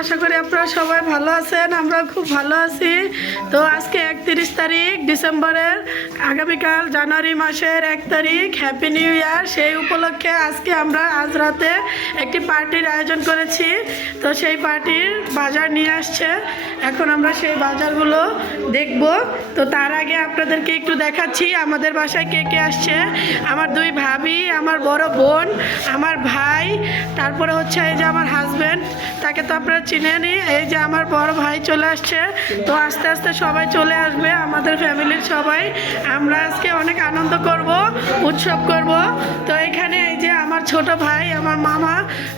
আশা করি আপনারা সবাই ভালো আছেন। আমরা খুব ভালো আছি। তো আজকে 31 তারিখ ডিসেম্বরের, আগামীকাল জানুয়ারি মাসের 1 তারিখ, হ্যাপি নিউ ইয়ার। সেই উপলক্ষে আজকে আমরা আজ রাতে একটি পার্টির আয়োজন করেছি। তো সেই পার্টির বাজার নিয়ে আসছে, এখন আমরা সেই বাজারগুলো দেখব। তো তার আগে আপনাদেরকে একটু দেখাচ্ছি আমাদের বাসায় কে কে আসছে। আমার 2 ভাবি, আমার বড় বোন, আমার ভাই, তারপরে হচ্ছে এই যে আমার হাজব্যান্ড, তাকে তো আপনারা চিনেনই। এই যে আমার বড় ভাই চলে আসছে। তো আস্তে আস্তে সবাই চলে আসবে, আমাদের ফ্যামিলির সবাই। আমরা আজকে অনেক আনন্দ করব, উৎসব করব। তো এখানে এই যে আমার ছোট ভাই, আমার মামা,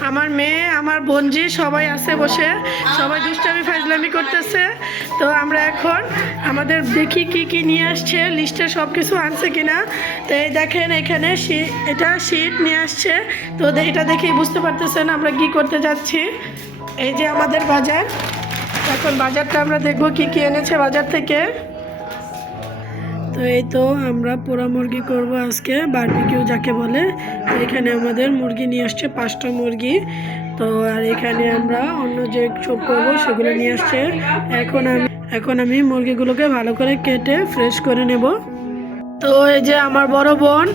আমার মেয়ে, আমার বোনজি সবাই আছে বসে, সবাই দুষ্টামি ফাজলামি করতেছে। তো আমরা এখন আমাদের দেখি কি কি নিয়ে আসছে, লিস্টে সব কিছু আনছে কিনা। তো এই দেখেন এখানে এটা শীট নিয়ে আসছে। তো এটা দেখেই বুঝতে পারতেছেন আমরা কি করতে যাচ্ছি। এই যে আমাদের বাজার, এখন বাজারটা আমরা দেখব কি কি এনেছে বাজার থেকে। তো এই তো আমরা পোড়া মুরগি করব আজকে, বারবিকিউ যাকে বলে। তো এখানে আমাদের মুরগি নিয়ে আসছে 5টা মুরগি। তো আর এখানে আমরা অন্য যে সব করবো সেগুলো নিয়ে আসছে। এখন আমি মুরগিগুলোকে ভালো করে কেটে ফ্রেশ করে নেব। তো এই যে আমার বড় বোন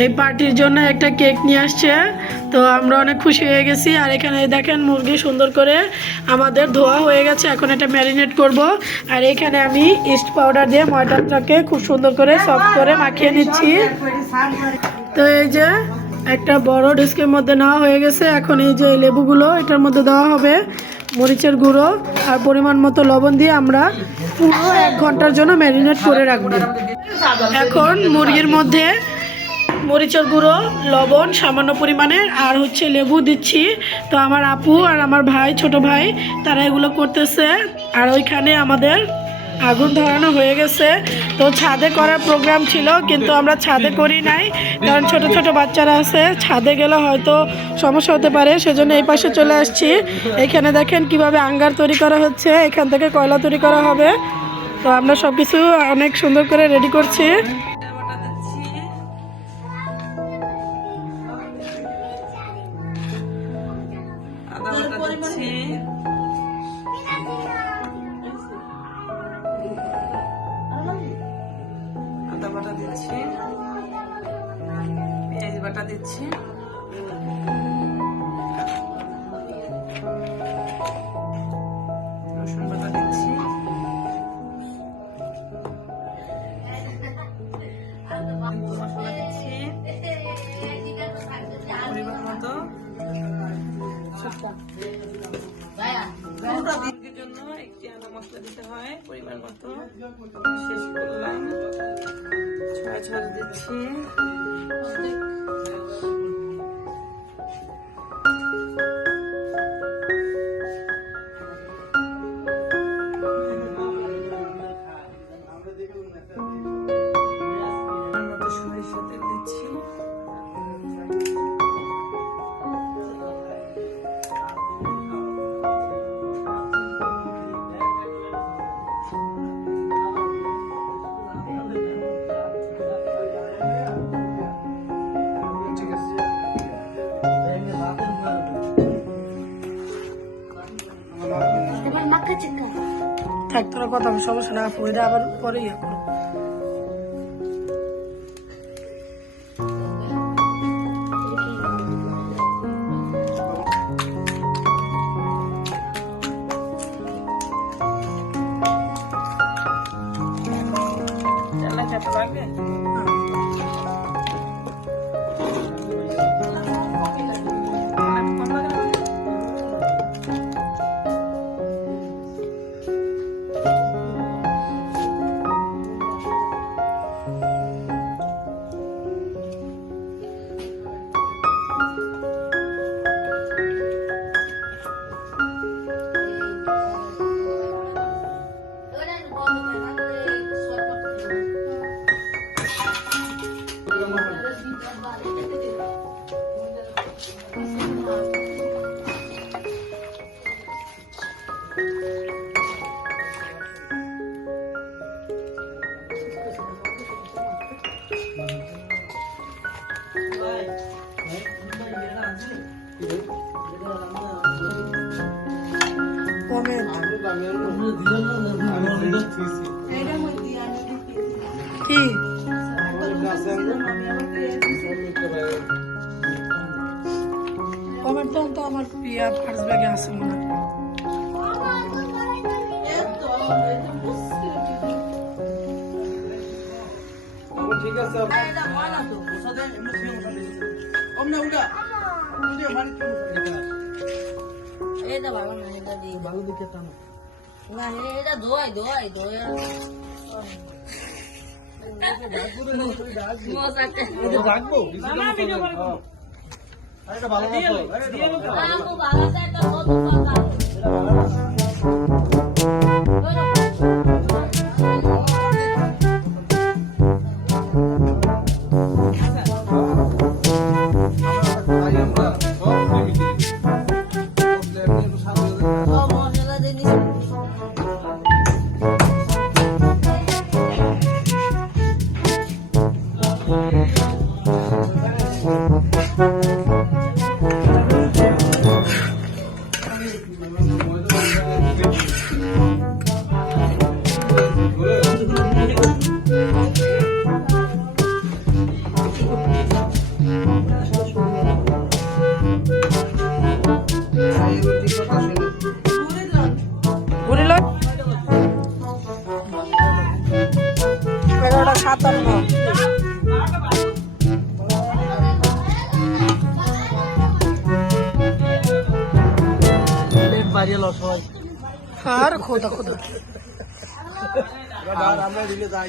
এই পার্টির জন্য একটা কেক নিয়ে আসছে। তো আমরা অনেক খুশি হয়ে গেছি। আর এখানে দেখেন মুরগি সুন্দর করে আমাদের ধোয়া হয়ে গেছে, এখন এটা ম্যারিনেট করব। আর এখানে আমি ইস্ট পাউডার দিয়ে ময়দাটাকে খুব সুন্দর করে সফট করে মাখিয়ে নিচ্ছি। তো এই যে একটা বড় ডিস্কের মধ্যে নেওয়া হয়ে গেছে। এখন এই যে লেবুগুলো এটার মধ্যে দেওয়া হবে, মরিচের গুঁড়ো আর পরিমাণ মতো লবণ দিয়ে আমরা পুরো 1 ঘন্টার জন্য ম্যারিনেট করে রাখবো। এখন মুরগির মধ্যে মরিচের গুঁড়ো, লবণ সামান্য পরিমাণের আর হচ্ছে লেবু দিচ্ছি। তো আমার আপু আর আমার ভাই, ছোট ভাই, তারা এগুলো করতেছে। আর ওইখানে আমাদের আগুন ধরানো হয়ে গেছে। তো ছাদে করার প্রোগ্রাম ছিল, কিন্তু আমরা ছাদে করি নাই, কারণ ছোট ছোট বাচ্চারা আছে, ছাদে গেলে হয়তো সমস্যা হতে পারে, সেজন্য এই পাশে চলে আসছি। এখানে দেখেন কিভাবে আঙ্গার তৈরি করা হচ্ছে, এখান থেকে কয়লা তৈরি করা হবে। তো আমরা সব কিছু অনেক সুন্দর করে রেডি করছি। আদা বাটা দিচ্ছি, পেঁয়াজ বাটা দিচ্ছি, রসুন বাটা দিচ্ছি, মশলা দিচ্ছি পরিমাণ মতো। মুরগির জন্য একটি আদা মশলা দিতে হয় পরিমাণ মতো। শেষ করলাম, ছয় দিচ্ছি। সরিষা তেল দিচ্ছি। থাক তোরা কথা সমস্যা না, এটা আবার পরে ইয়ে করো। লাগবে কমেন্ট কি কমেন্ট তো আমার প্রিয়া ফার্স্ট ব্যাগে আছে মনে হয়। ঠিক আছে ভালো দিকে টানো রাখবো ঘুরিল 11:57 আর খোদা খোদা আমরা দিলে যাই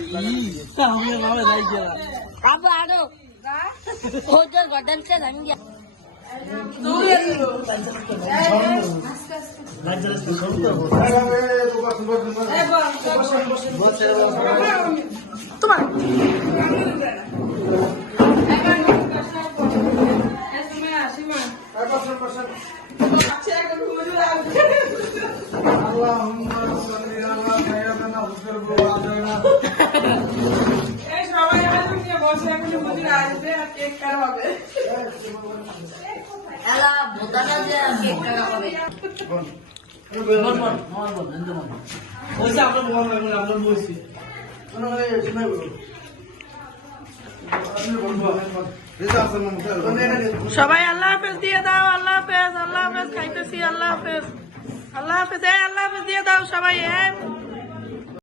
তোমার সবাই আল্লাহ হাফেজ দিয়ে দাও আল্লাহ হাফেজ খাইতেছি আল্লাহ হাফেজ দিয়ে দাও সবাই